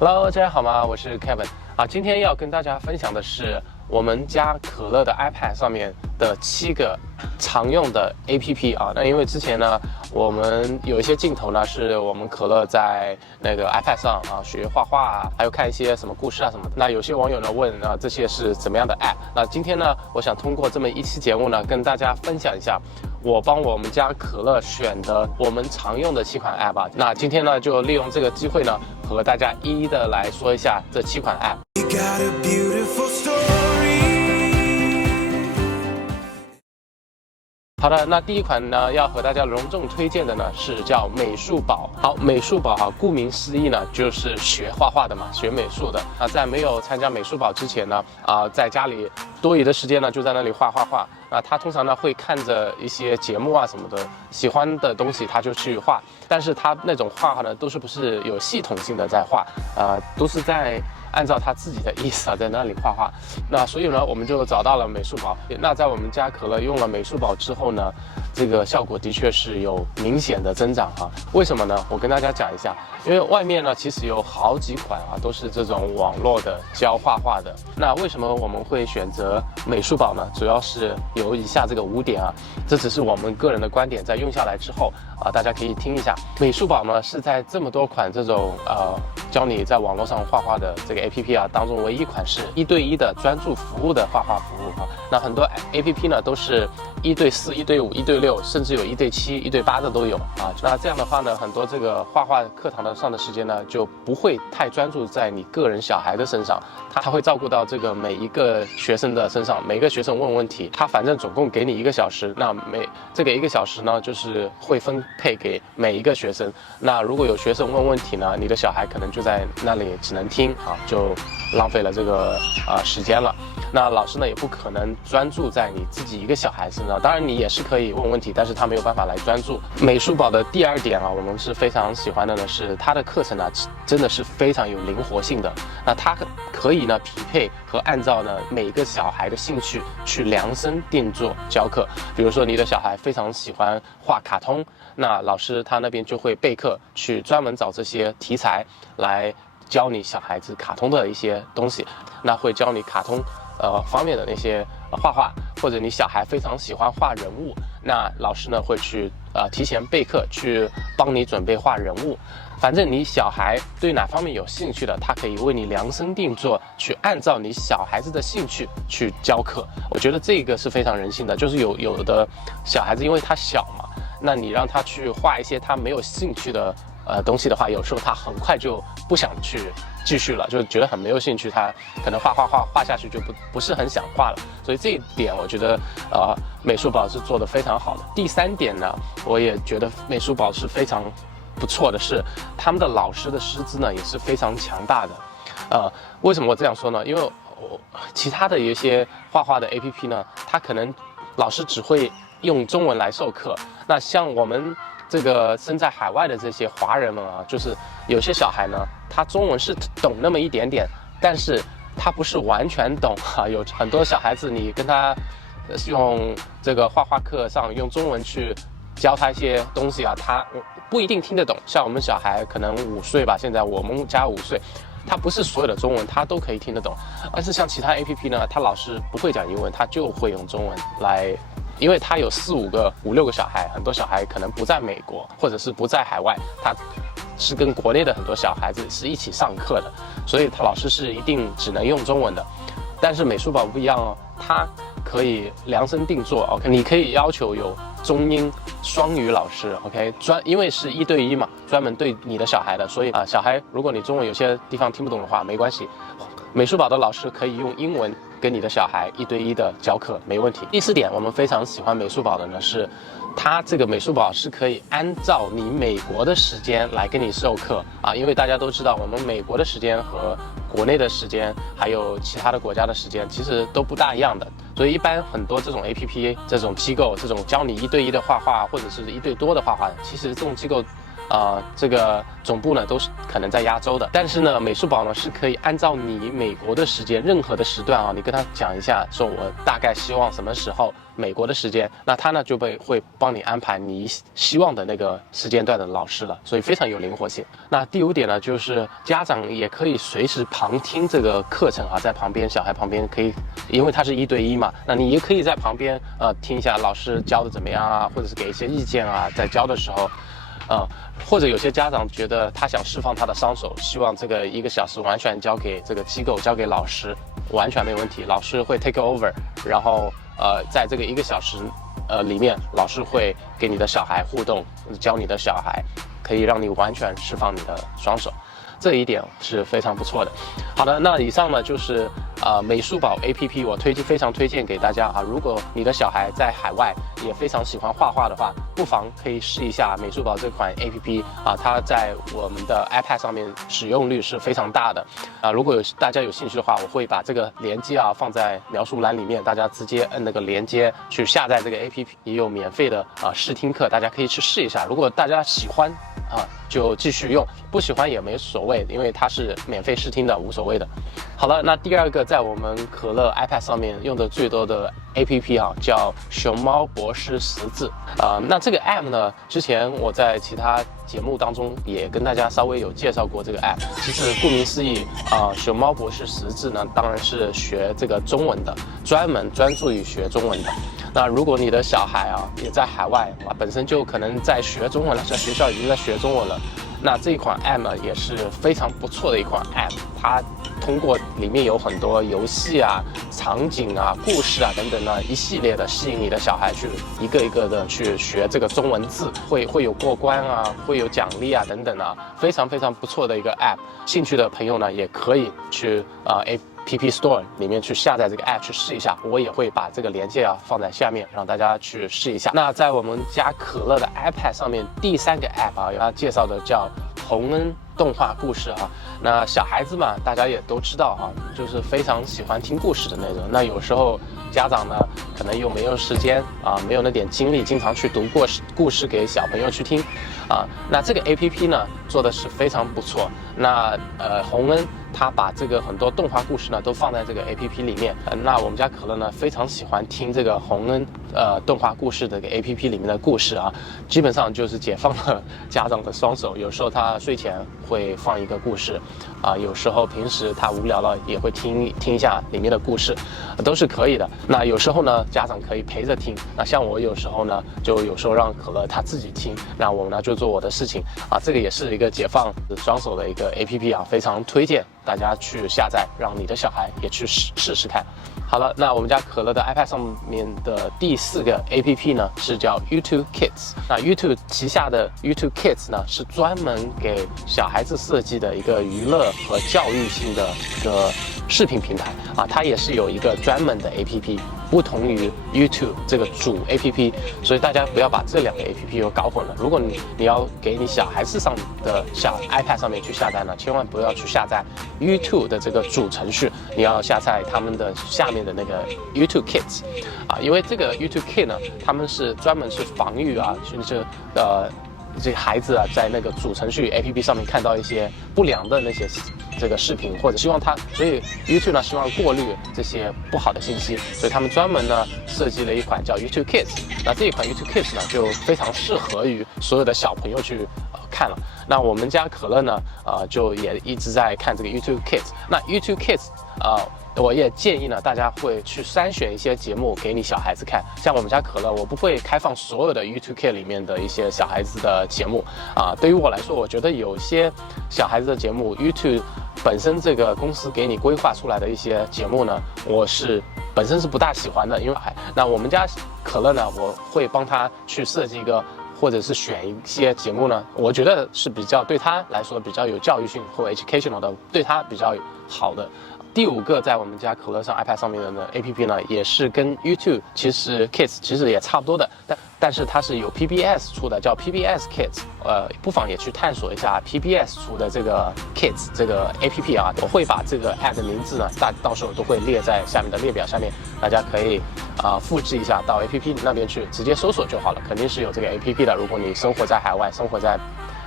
Hello， 大家好吗？我是 Kevin 啊，今天要跟大家分享的是我们家可乐的 iPad 上面的7个常用的 APP 啊。那因为之前呢，我们有一些镜头呢，是我们可乐在那个 iPad 上啊学画画啊，还有看一些什么故事啊什么的。那有些网友呢问啊，这些是怎么样的 App？ 那今天呢，我想通过这么一期节目呢，跟大家分享一下我帮我们家可乐选的我们常用的7款 App 啊。那今天呢，就利用这个机会呢，和大家一一的来说一下这7款 App。好的，那第一款呢，要和大家隆重推荐的呢是叫美术宝。好，美术宝哈，顾名思义呢，就是学画画的嘛，学美术的啊。在没有参加美术宝之前呢，在家里多余的时间呢，就在那里画画画。他通常呢会看着一些节目啊什么的，喜欢的东西他就去画。但是他那种画呢，都是不是有系统性的在画，都是在按照他自己的意思在那里画画。那所以呢，我们就找到了美术宝。那在我们家可乐用了美术宝之后呢，这个效果的确是有明显的增长为什么呢？我跟大家讲一下，因为外面呢其实有好几款都是这种网络的教画画的。那为什么我们会选择美术宝呢？主要是有以下这个5点这只是我们个人的观点，在用下来之后大家可以听一下。美术宝呢是在这么多款这种教你在网络上画画的这个 APP 当中唯一一款是1对1的专注服务的画画服务那很多 APP 呢都是1对4、1对5、1对6，甚至有1对7、1对8的都有那这样的话呢，很多这个画画课堂的上的时间呢，就不会太专注在你个人小孩的身上，他会照顾到这个每一个学生的身上，每个学生问问题，他反正总共给你1个小时，那这个1个小时呢，就是会分配给每一个学生。那如果有学生问问题呢，你的小孩可能就在那里只能听就浪费了这个时间了。那老师呢也不可能专注在你自己1个小孩身上，当然你也是可以问问题，但是他没有办法来专注。美术宝的第2点我们是非常喜欢的呢，是它的课程真的是非常有灵活性的。那它可以呢匹配和按照呢每个小孩的兴趣去量身定做教课。比如说你的小孩非常喜欢画卡通，那老师他那边就会备课去专门找这些题材来教你小孩子卡通的一些东西，那会教你卡通方面的那些画画，或者你小孩非常喜欢画人物，那老师呢会去提前备课去帮你准备画人物。反正你小孩对哪方面有兴趣的，他可以为你量身定做，去按照你小孩子的兴趣去教课。我觉得这个是非常人性的，就是有的小孩子因为他小嘛，那你让他去画一些他没有兴趣的东西的话，有时候他很快就不想去继续了，就觉得很没有兴趣，他可能画下去就不是很想画了。所以这一点我觉得美术宝是做得非常好的。第3点呢，我也觉得美术宝是非常不错的是，他们的老师的师资呢也是非常强大的。为什么我这样说呢？因为其他的一些画画的 APP 呢，他可能老师只会用中文来授课。那像我们这个身在海外的这些华人们就是有些小孩呢，他中文是懂那么一点点，但是他不是完全懂有很多小孩子，你跟他用这个画画课上用中文去教他一些东西他不一定听得懂。像我们小孩可能5岁吧，现在我们家5岁，他不是所有的中文他都可以听得懂。但是像其他 APP 呢，他老师不会讲英文，他就会用中文来。因为他有4、5个、5、6个小孩，很多小孩可能不在美国，或者是不在海外，他是跟国内的很多小孩子是一起上课的，所以他老师是一定只能用中文的。但是美术宝不一样他可以量身定做，OK， 你可以要求有中英双语老师 ，OK， 因为是1对1嘛，专门对你的小孩的，所以小孩如果你中文有些地方听不懂的话，没关系，美术宝的老师可以用英文跟你的小孩1对1的教课，没问题。第4点，我们非常喜欢美术宝的呢是，它这个美术宝是可以按照你美国的时间来跟你授课因为大家都知道我们美国的时间和国内的时间，还有其他的国家的时间其实都不大一样的，所以一般很多这种 APP 这种机构，这种教你1对1的画画，或者是1对多的画画，其实这种机构这个总部呢都是可能在亚洲的，但是呢，美术宝呢是可以按照你美国的时间任何的时段啊，你跟他讲一下，说我大概希望什么时候美国的时间，那他呢就会帮你安排你希望的那个时间段的老师了，所以非常有灵活性。那第5点呢，就是家长也可以随时旁听这个课程啊，在旁边小孩旁边可以，因为它是1对1嘛，那你也可以在旁边听一下老师教的怎么样啊，或者是给一些意见啊，在教的时候。或者有些家长觉得他想释放他的双手，希望这个1个小时完全交给这个机构，交给老师，完全没问题，老师会 take over， 然后在这个1个小时里面，老师会给你的小孩互动，教你的小孩，可以让你完全释放你的双手。这一点是非常不错的。好的，那以上呢就是美术宝 APP， 我非常推荐给大家啊。如果你的小孩在海外也非常喜欢画画的话，不妨可以试一下美术宝这款 APP 啊，它在我们的 iPad 上面使用率是非常大的啊。如果大家有兴趣的话，我会把这个链接啊放在描述栏里面，大家直接摁那个链接去下载这个 APP， 也有免费的试听课，大家可以去试一下。如果大家喜欢就继续用，不喜欢也没所谓，因为它是免费试听的，无所谓的。好了，那第2个在我们可乐 iPad 上面用的最多的 APP 啊，叫熊猫博士识字那这个 App 呢，之前我在其他节目当中也跟大家稍微有介绍过这个 App。其实顾名思义熊猫博士识字呢，当然是学这个中文的，专注于学中文的。那如果你的小孩也在海外本身就可能在学中文了，在学校已经在学中文了，那这一款 App 呢也是非常不错的一款 App， 它通过里面有很多游戏啊、场景啊、故事啊等等呢一系列的吸引你的小孩去一个一个的去学这个中文字，会有过关啊，会有奖励啊等等啊，非常非常不错的一个 App。兴趣的朋友呢也可以去App Store 里面去下载这个 App 去试一下，我也会把这个链接放在下面，让大家去试一下。那在我们家可乐的 iPad 上面，第3个 App 要介绍的叫洪恩动画故事那小孩子嘛，大家也都知道就是非常喜欢听故事的那种。那有时候家长呢，可能又没有时间没有那点精力，经常去读故事给小朋友去听那这个 APP 呢做的是非常不错。那洪恩他把这个很多动画故事呢都放在这个 APP 里面那我们家可乐呢非常喜欢听这个洪恩动画故事的这个 APP 里面的故事基本上就是解放了家长的双手。有时候他睡前会放一个故事有时候平时他无聊了也会听一下里面的故事，都是可以的。那有时候呢家长可以陪着听，那像我有时候呢就有时候让可乐他自己听，那我呢就做我的事情这个也是一个解放双手的一个 APP 非常推荐大家去下载，让你的小孩也去试试看。好了，那我们家可乐的 iPad 上面的第4个 APP 呢是叫 YouTube Kids。那 YouTube 旗下的 YouTube Kids 呢是专门给小孩子设计的一个娱乐和教育性的一个视频平台它也是有一个专门的 APP， 不同于 YouTube 这个主 APP， 所以大家不要把这2个 APP 又搞混了。如果你要给你小孩子上的iPad 上面去下载呢，千万不要去下载 YouTube 的这个主程序，你要下载他们的下面的那个 YouTube Kids因为这个 YouTube Kids 呢，他们是专门是防御就是这孩子在那个主程序 APP 上面看到一些不良的那些这个视频，或者所以 YouTube 呢希望过滤这些不好的信息，所以他们专门呢设计了一款叫 YouTube Kids。那这一款 YouTube Kids 呢就非常适合于所有的小朋友去看了。那我们家可乐呢就也一直在看这个 YouTube Kids。那 YouTube Kids我也建议呢，大家会去筛选一些节目给你小孩子看。像我们家可乐，我不会开放所有的 YouTube Kids 里面的一些小孩子的节目对于我来说，我觉得有些小孩子的节目 YouTube 本身这个公司给你规划出来的一些节目呢，我本身是不大喜欢的。因为那我们家可乐呢，我会帮他去设计一个，或者是选一些节目呢，我觉得是比较对他来说比较有教育性或 educational 的，对他比较好的。第5个在我们家可乐上 iPad 上面的 APP 呢，也是跟 YouTube Kids 其实也差不多的，但是它是有 PBS 出的，叫 PBS Kids。不妨也去探索一下 PBS 出的这个 Kids 这个 APP 我会把这个 App 的名字呢，到时候都会列在下面的列表下面，大家可以复制一下到 APP 那边去直接搜索就好了，肯定是有这个 APP 的。如果你生活在海外，生活在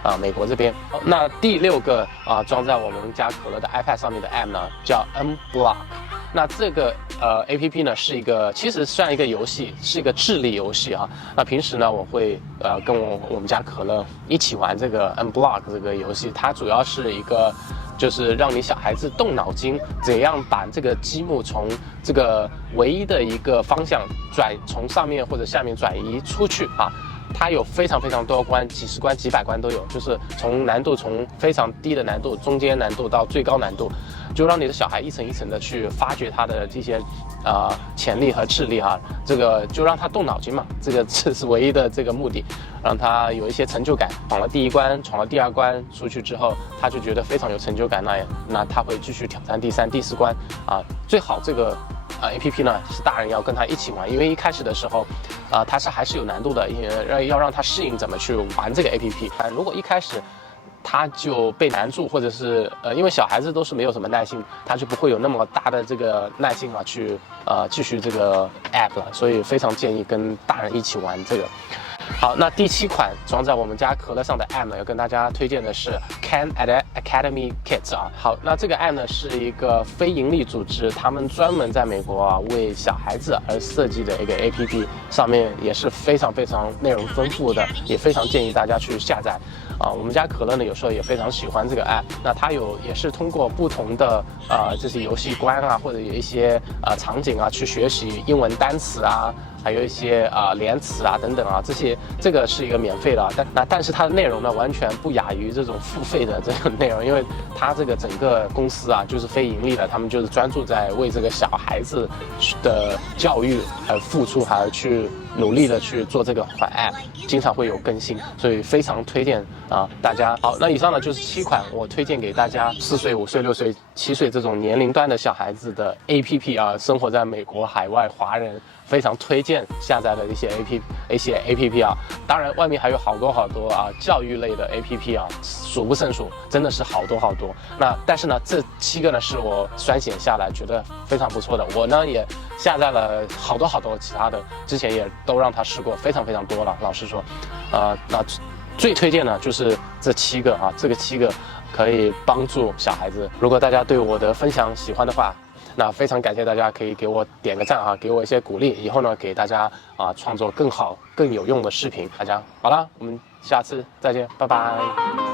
美国这边。那第6个装在我们家可乐的 iPad 上面的 App 呢，叫 Unblock。那这个APP 呢是其实算一个游戏，是一个智力游戏啊。那平时呢我会跟我们家可乐一起玩这个 Unblock 这个游戏，它主要是就是让你小孩子动脑筋，怎样把这个积木从这个唯一的一个方向从上面或者下面转移出去啊。它有非常多关，几十关、几百关都有，就是从非常低的难度、中间难度到最高难度，就让你的小孩一层一层的去发掘他的这些潜力和智力哈，这个就让他动脑筋嘛，这是唯一的这个目的，让他有一些成就感。闯了第1关，闯了第2关出去之后，他就觉得非常有成就感，那他会继续挑战第3、第4关啊。最好这个APP 呢是大人要跟他一起玩，因为一开始的时候它还是有难度的，要让他适应怎么去玩这个 APP。如果一开始他就被难住，或者是因为小孩子都是没有什么耐心，他就不会有那么大的这个耐心去继续这个 app 了，所以非常建议跟大人一起玩这个。好，那第7款装在我们家可乐上的 app 呢，要跟大家推荐的是 Khan Academy Kids 啊。好，那这个 app 呢是一个非营利组织，他们专门在美国为小孩子而设计的一个 app， 上面也是非常内容丰富的，也非常建议大家去下载。我们家可乐呢有时候也非常喜欢这个 app， 那它也是通过不同的这些游戏关或者有一些场景去学习英文单词还有一些连词等等这个是一个免费的但是它的内容呢完全不亚于这种付费的这个内容，因为它这个整个公司就是非盈利的，他们就是专注在为这个小孩子的教育付出，还有去努力的去做这个款 app， 经常会有更新，所以非常推荐大家。好，那以上呢就是7款我推荐给大家4岁、5岁、6岁、7岁这种年龄段的小孩子的 app 生活在美国海外华人非常推荐下载的一些 app 当然外面还有好多教育类的 app 数不胜数，真的是好多。那但是呢这7个呢是我筛选下来觉得非常不错的，我呢也下载了好多其他的，之前也都让他试过，非常多了。老实说那最推荐的就是这7个这个7个可以帮助小孩子。如果大家对我的分享喜欢的话，那非常感谢大家可以给我点个赞给我一些鼓励，以后呢给大家创作更好更有用的视频。大家好了，我们下次再见，拜拜。